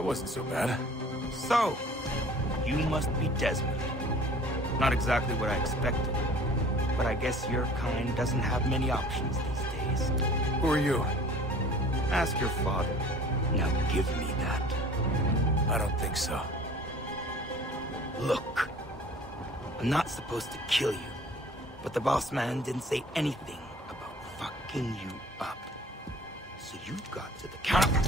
That wasn't so bad. So, you must be Desmond. Not exactly what I expected, but I guess your kind doesn't have many options these days. Who are you? Ask your father. Now give me that. I don't think so. Look, I'm not supposed to kill you, but the boss man didn't say anything about fucking you up. So you got to the counter.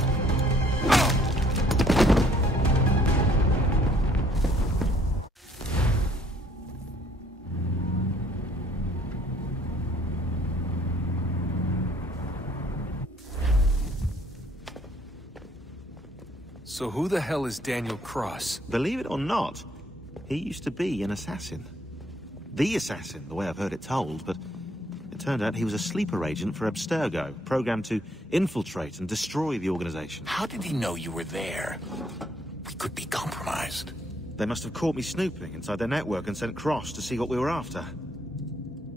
So who the hell is Daniel Cross? Believe it or not, he used to be an assassin. The assassin, the way I've heard it told, but it turned out he was a sleeper agent for Abstergo, programmed to infiltrate and destroy the organization. How did he know you were there? We could be compromised. They must have caught me snooping inside their network and sent Cross to see what we were after.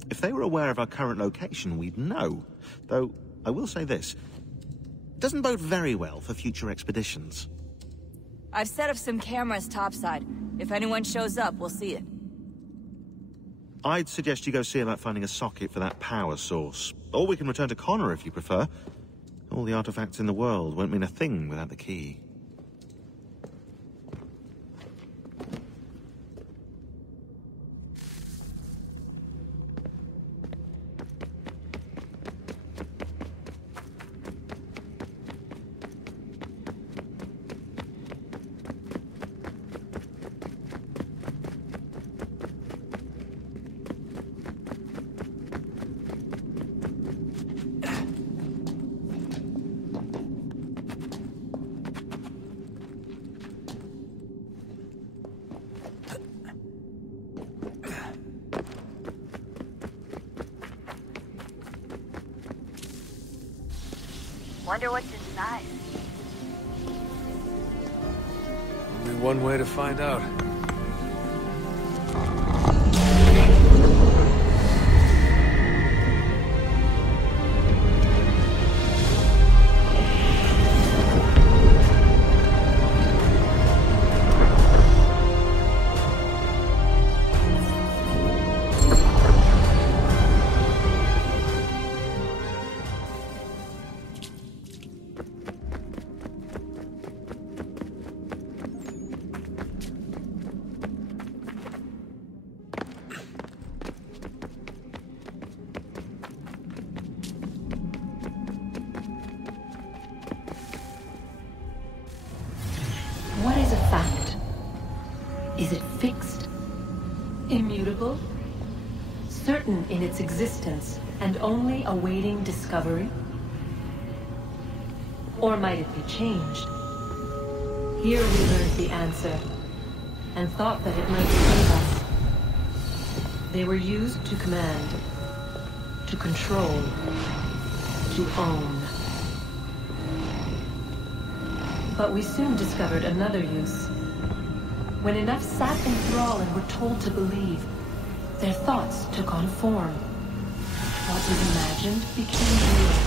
If they were aware of our current location, we'd know. Though, I will say this. It doesn't bode very well for future expeditions. I've set up some cameras topside. If anyone shows up, we'll see it. I'd suggest you go see about finding a socket for that power source. Or we can return to Connor if you prefer. All the artifacts in the world won't mean a thing without the key. Wonder what's inside. Only one way to find out. What is a fact? Is it fixed? Immutable? Certain in its existence and only awaiting discovery? Or might it be changed? Here we learned the answer, and thought that it might save us. They were used to command, to control, to own. But we soon discovered another use. When enough sat in thrall and were told to believe, their thoughts took on form. What was imagined became real.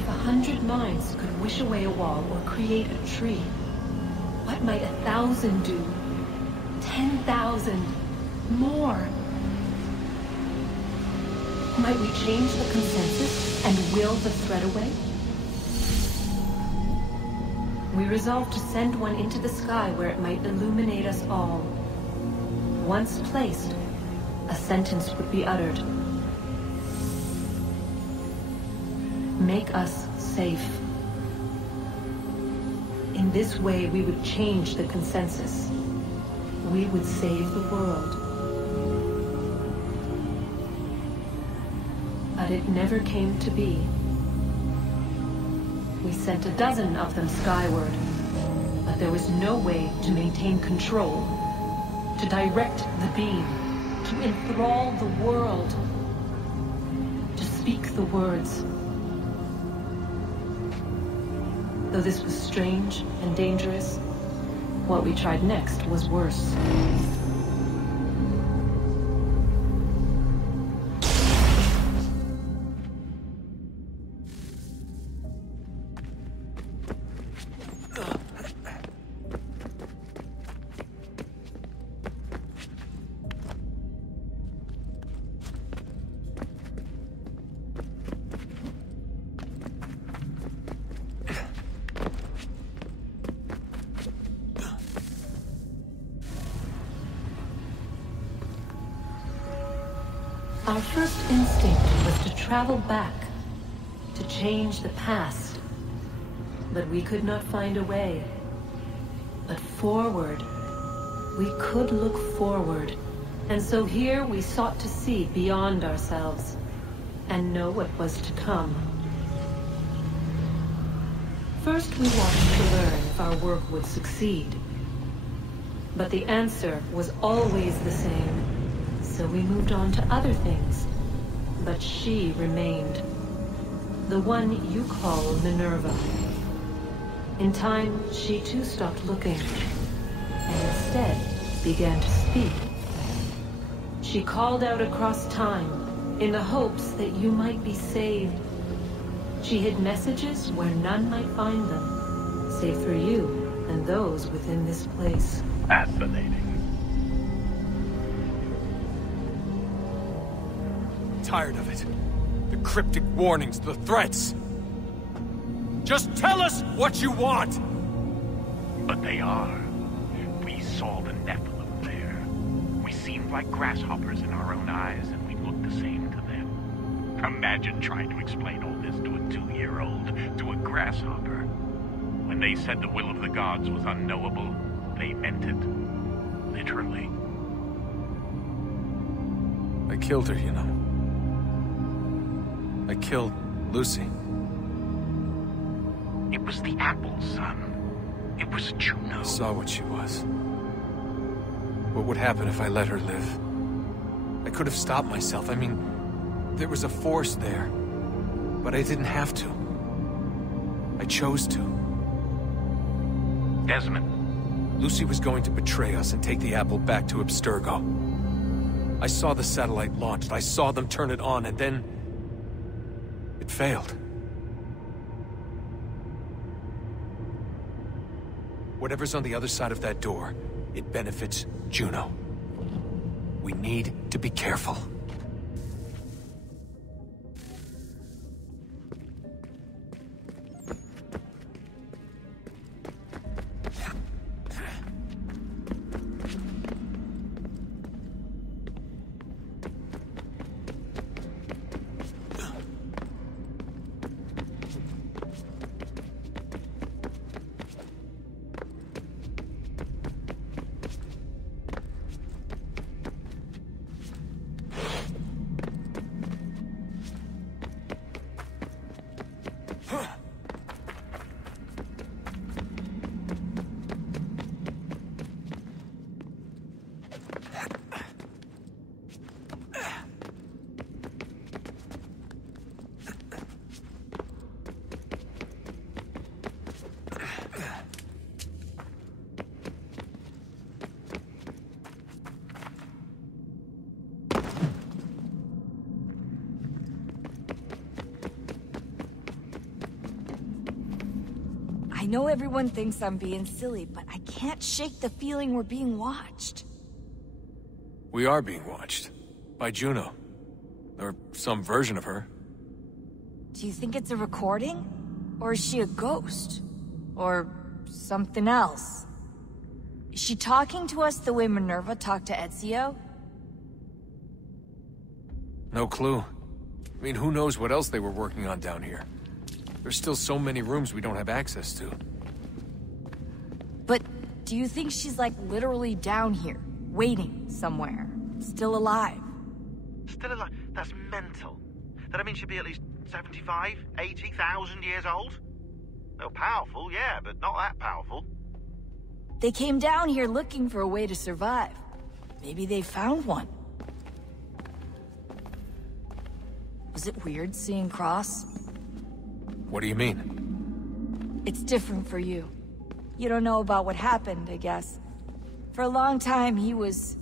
If 100 minds could wish away a wall or create a tree, what might 1,000 do? 10,000? More? Might we change the consensus and will the thread away? We resolved to send one into the sky where it might illuminate us all. Once placed, a sentence would be uttered. Make us safe. In this way, we would change the consensus. We would save the world. But it never came to be. We sent a dozen of them skyward, but there was no way to maintain control, to direct the beam, to enthrall the world, to speak the words. Though this was strange and dangerous, what we tried next was worse. Our first instinct was to travel back, to change the past. But we could not find a way. But forward. We could look forward. And so here we sought to see beyond ourselves, and know what was to come. First we wanted to learn if our work would succeed. But the answer was always the same. So we moved on to other things. But she remained. The one you call Minerva. In time, she too stopped looking, and instead began to speak. She called out across time, in the hopes that you might be saved. She hid messages where none might find them, save for you and those within this place. Fascinating. Tired of it. The cryptic warnings, the threats. Just tell us what you want! But they are. We saw the Nephilim there. We seemed like grasshoppers in our own eyes, and we looked the same to them. Imagine trying to explain all this to a 2-year-old, to a grasshopper. When they said the will of the gods was unknowable, they meant it. Literally. I killed her, you know. I killed Lucy. It was the apple, son. It was Juno. I saw what she was. What would happen if I let her live? I could have stopped myself. I mean, there was a force there. But I didn't have to. I chose to. Desmond. Lucy was going to betray us and take the apple back to Abstergo. I saw the satellite launched. I saw them turn it on, and then... it failed. Whatever's on the other side of that door, it benefits Juno. We need to be careful. I know everyone thinks I'm being silly, but I can't shake the feeling we're being watched. We are being watched. By Juno. Or some version of her. Do you think it's a recording? Or is she a ghost? Or something else? Is she talking to us the way Minerva talked to Ezio? No clue. I mean, who knows what else they were working on down here? There's still so many rooms we don't have access to. But do you think she's like literally down here, waiting somewhere, still alive? Still alive? That's mental. That means she'd be at least 75, 80,000 years old? No, powerful, yeah, but not that powerful. They came down here looking for a way to survive. Maybe they found one. Was it weird seeing Cross? What do you mean? It's different for you. You don't know about what happened, I guess. For a long time, he was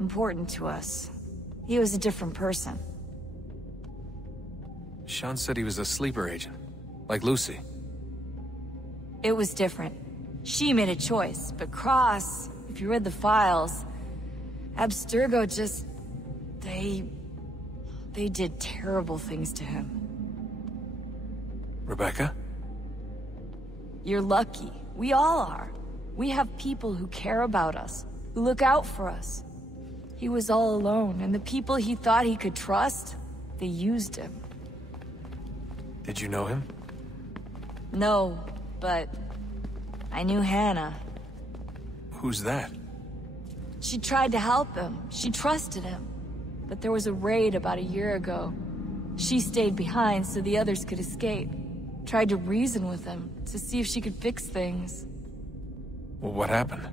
important to us. He was a different person. Sean said he was a sleeper agent. Like Lucy. It was different. She made a choice, but Cross, if you read the files, Abstergo just... They did terrible things to him. Rebecca? You're lucky. We all are. We have people who care about us, who look out for us. He was all alone, and the people he thought he could trust, they used him. Did you know him? No, but I knew Hannah. Who's that? She tried to help him. She trusted him. But there was a raid about a year ago. She stayed behind so the others could escape. Tried to reason with him, to see if she could fix things. Well, what happened?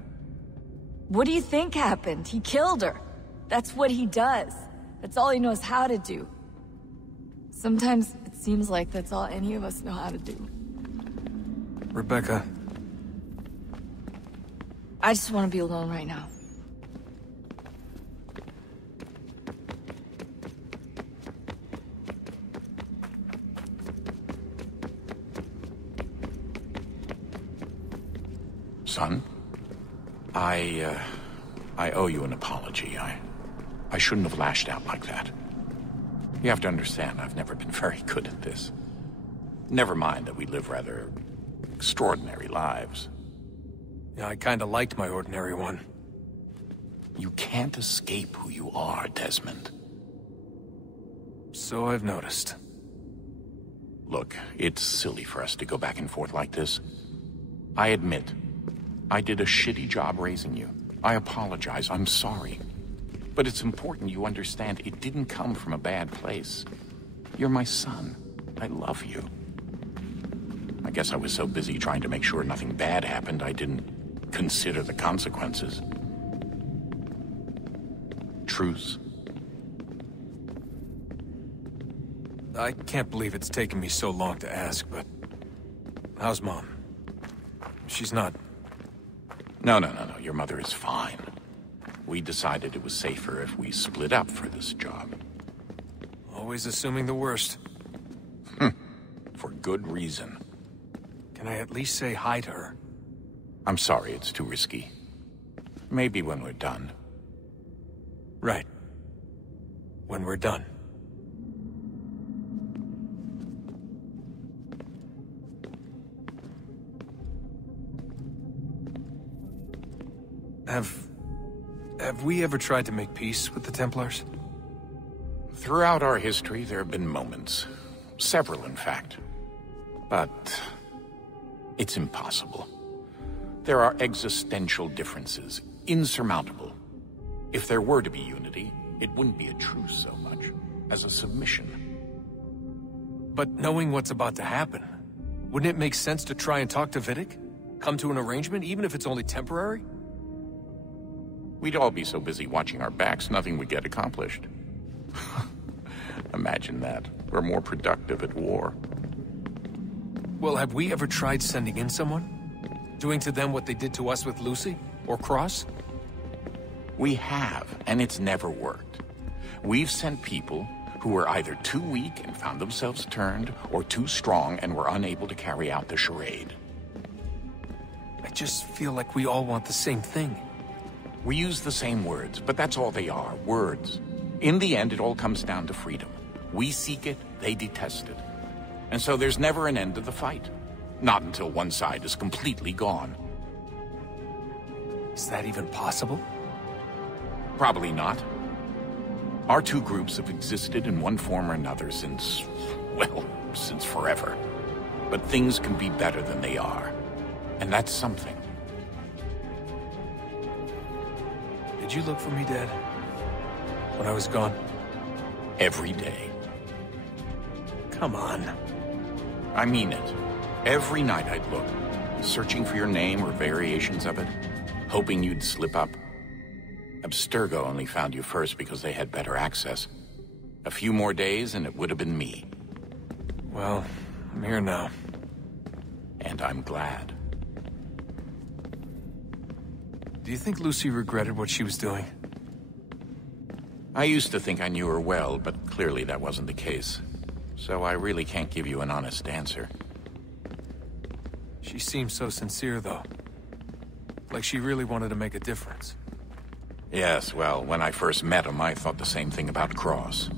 What do you think happened? He killed her. That's what he does. That's all he knows how to do. Sometimes it seems like that's all any of us know how to do. Rebecca. I just want to be alone right now. Son, I owe you an apology. I shouldn't have lashed out like that. You have to understand, I've never been very good at this. Never mind that we live rather extraordinary lives. Yeah, I kinda liked my ordinary one. You can't escape who you are, Desmond. So I've noticed. Look, it's silly for us to go back and forth like this. I admit, I did a shitty job raising you. I apologize, I'm sorry. But it's important you understand it didn't come from a bad place. You're my son. I love you. I guess I was so busy trying to make sure nothing bad happened, I didn't consider the consequences. Truce. I can't believe it's taken me so long to ask, but... how's Mom? She's not... No. Your mother is fine. We decided it was safer if we split up for this job. Always assuming the worst. For good reason. Can I at least say hi to her? I'm sorry, it's too risky. Maybe when we're done. Right. When we're done. Have we ever tried to make peace with the Templars? Throughout our history, there have been moments. Several, in fact. But... it's impossible. There are existential differences, insurmountable. If there were to be unity, it wouldn't be a truce so much as a submission. But knowing what's about to happen, wouldn't it make sense to try and talk to Vidic? Come to an arrangement, even if it's only temporary? We'd all be so busy watching our backs, nothing would get accomplished. Imagine that. We're more productive at war. Well, have we ever tried sending in someone? Doing to them what they did to us with Lucy? Or Cross? We have, and it's never worked. We've sent people who were either too weak and found themselves turned, or too strong and were unable to carry out the charade. I just feel like we all want the same thing. We use the same words, but that's all they are, words. In the end, it all comes down to freedom. We seek it, they detest it. And so there's never an end to the fight. Not until one side is completely gone. Is that even possible? Probably not. Our two groups have existed in one form or another since, well, since forever. But things can be better than they are. And that's something. Did you look for me, Dad? When I was gone? Every day. Come on. I mean it. Every night I'd look, searching for your name or variations of it, hoping you'd slip up. Abstergo only found you first because they had better access. A few more days and it would have been me. Well, I'm here now. And I'm glad. Do you think Lucy regretted what she was doing? I used to think I knew her well, but clearly that wasn't the case. So I really can't give you an honest answer. She seemed so sincere, though. Like she really wanted to make a difference. Yes, well, when I first met him, I thought the same thing about Cross.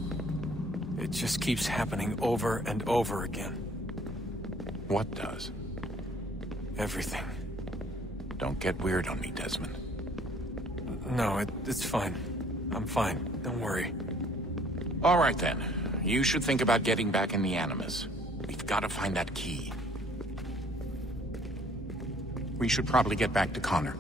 It just keeps happening over and over again. What does? Everything. Don't get weird on me, Desmond. No, it's fine. I'm fine. Don't worry. All right, then. You should think about getting back in the Animus. We've got to find that key. We should probably get back to Connor.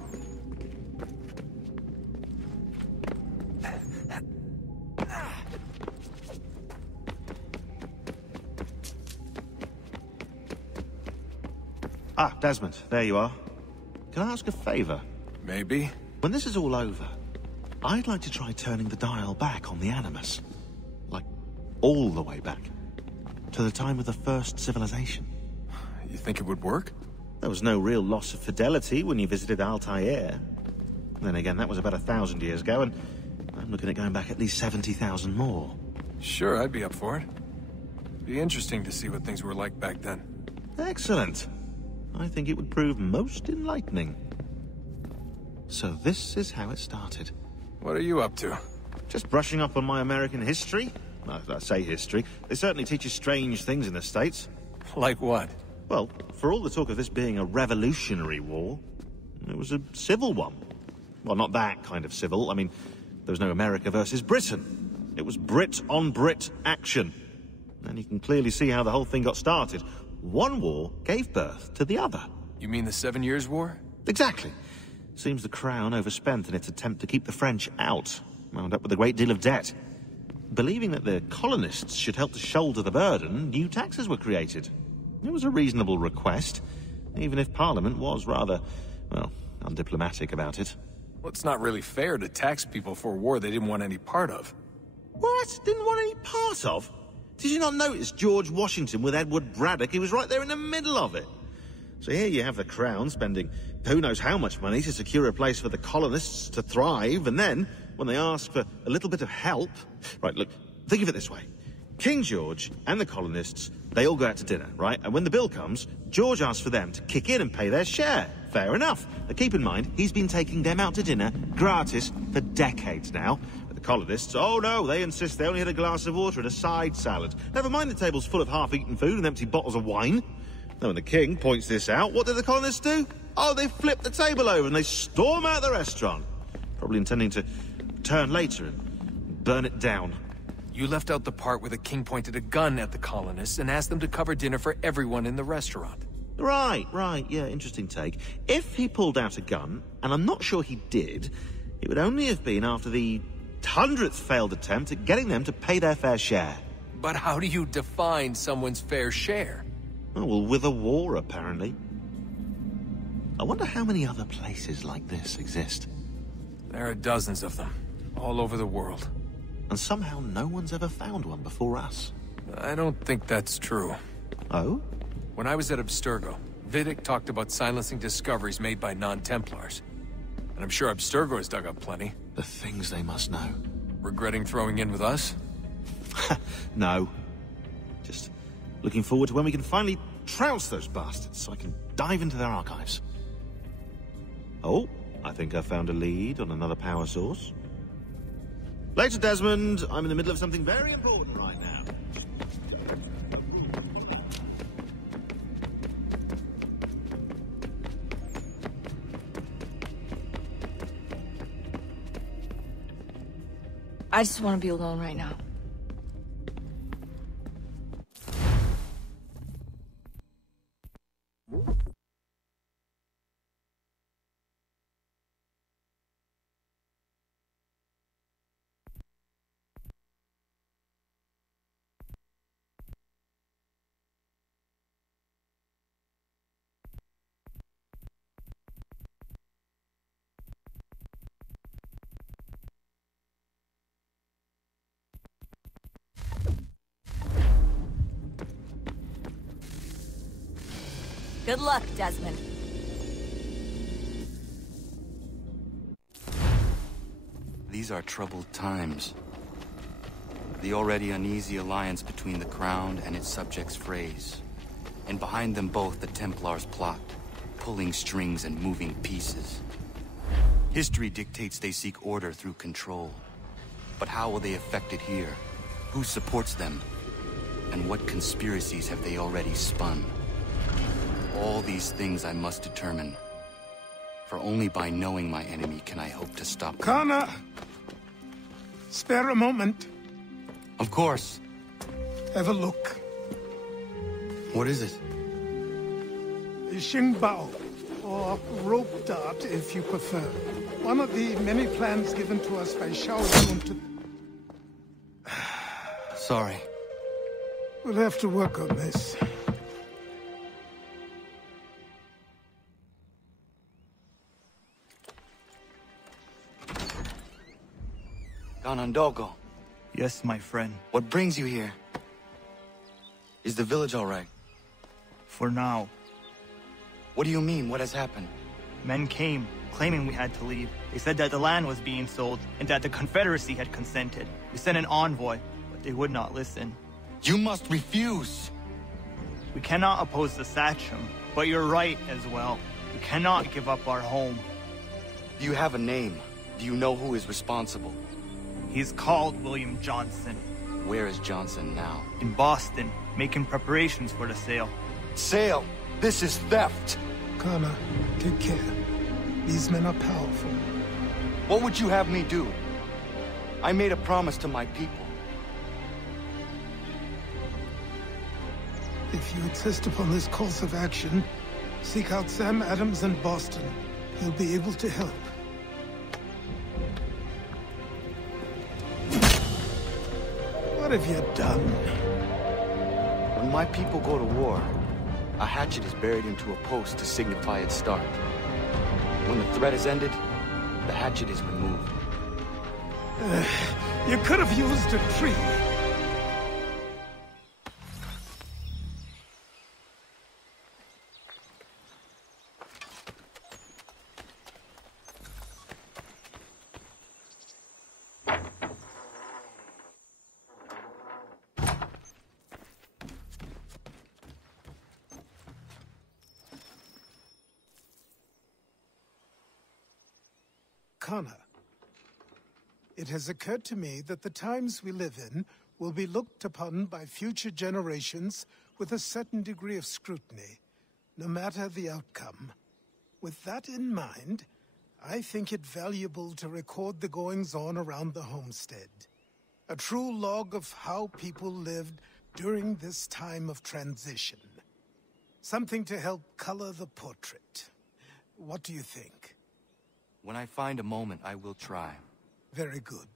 Ah, Desmond, there you are. Can I ask a favor? Maybe? When this is all over, I'd like to try turning the dial back on the Animus. Like, all the way back. To the time of the first civilization. You think it would work? There was no real loss of fidelity when you visited Altair. Then again, that was about 1,000 years ago, and I'm looking at going back at least 70,000 more. Sure, I'd be up for it. Be interesting to see what things were like back then. Excellent. I think it would prove most enlightening. So this is how it started. What are you up to? Just brushing up on my American history. Well, I say history. They certainly teach you strange things in the States. Like what? Well, for all the talk of this being a revolutionary war, it was a civil one. Well, not that kind of civil. I mean, there was no America versus Britain. It was Brit on Brit action. And you can clearly see how the whole thing got started. One war gave birth to the other. You mean the 7 Years' War? Exactly. Seems the Crown overspent in its attempt to keep the French out, wound up with a great deal of debt. Believing that the colonists should help to shoulder the burden, new taxes were created. It was a reasonable request, even if Parliament was rather, well, undiplomatic about it. Well, it's not really fair to tax people for a war they didn't want any part of. What? Didn't want any part of? Did you not notice George Washington with Edward Braddock? He was right there in the middle of it. So here you have the Crown spending who knows how much money to secure a place for the colonists to thrive, and then, when they ask for a little bit of help... Right, look, think of it this way. King George and the colonists, they all go out to dinner, right? And when the bill comes, George asks for them to kick in and pay their share. Fair enough. But keep in mind, he's been taking them out to dinner, gratis, for decades now. But the colonists, oh no, they insist they only had a glass of water and a side salad. Never mind the table's full of half-eaten food and empty bottles of wine. Now when the king points this out, what do the colonists do? Oh, they flip the table over and they storm out the restaurant. Probably intending to return later and burn it down. You left out the part where the king pointed a gun at the colonists and asked them to cover dinner for everyone in the restaurant. Right, yeah, interesting take. If he pulled out a gun, and I'm not sure he did, it would only have been after the 100th failed attempt at getting them to pay their fair share. But how do you define someone's fair share? Oh, well, with a war, apparently. I wonder how many other places like this exist. There are dozens of them, all over the world. And somehow no one's ever found one before us. I don't think that's true. Oh? When I was at Abstergo, Vidic talked about silencing discoveries made by non-Templars. And I'm sure Abstergo has dug up plenty. The things they must know. Regretting throwing in with us? No. Just looking forward to when we can finally trounce those bastards so I can dive into their archives. Oh, I think I found a lead on another power source. Later, Desmond. I'm in the middle of something very important right now. I just want to be alone right now. Good luck, Desmond. These are troubled times. The already uneasy alliance between the Crown and its subjects frays. And behind them both the Templars plot, pulling strings and moving pieces. History dictates they seek order through control. But how will they effect it here? Who supports them? And what conspiracies have they already spun? All these things I must determine. For only by knowing my enemy can I hope to stop them. Connor! Spare a moment. Of course. Have a look. What is it? A Xingbao, or rope dart if you prefer. One of the many plans given to us by Ra-doon to... Sorry. We'll have to work on this. Ratonhnhaké. Yes, my friend. What brings you here? Is the village all right? For now. What do you mean? What has happened? Men came, claiming we had to leave. They said that the land was being sold, and that the Confederacy had consented. We sent an envoy, but they would not listen. You must refuse! We cannot oppose the Sachem, but you're right as well. We cannot give up our home. Do you have a name? Do you know who is responsible? He's called William Johnson. Where is Johnson now? In Boston, making preparations for the sale. Sale! This is theft! Connor, take care. These men are powerful. What would you have me do? I made a promise to my people. If you insist upon this course of action, seek out Sam Adams in Boston. He'll be able to help. What have you done? When my people go to war, a hatchet is buried into a post to signify its start. When the threat is ended, the hatchet is removed. You could have used a tree. Connor, it has occurred to me that the times we live in will be looked upon by future generations with a certain degree of scrutiny, no matter the outcome. With that in mind, I think it valuable to record the goings-on around the homestead. A true log of how people lived during this time of transition. Something to help color the portrait. What do you think? When I find a moment, I will try. Very good.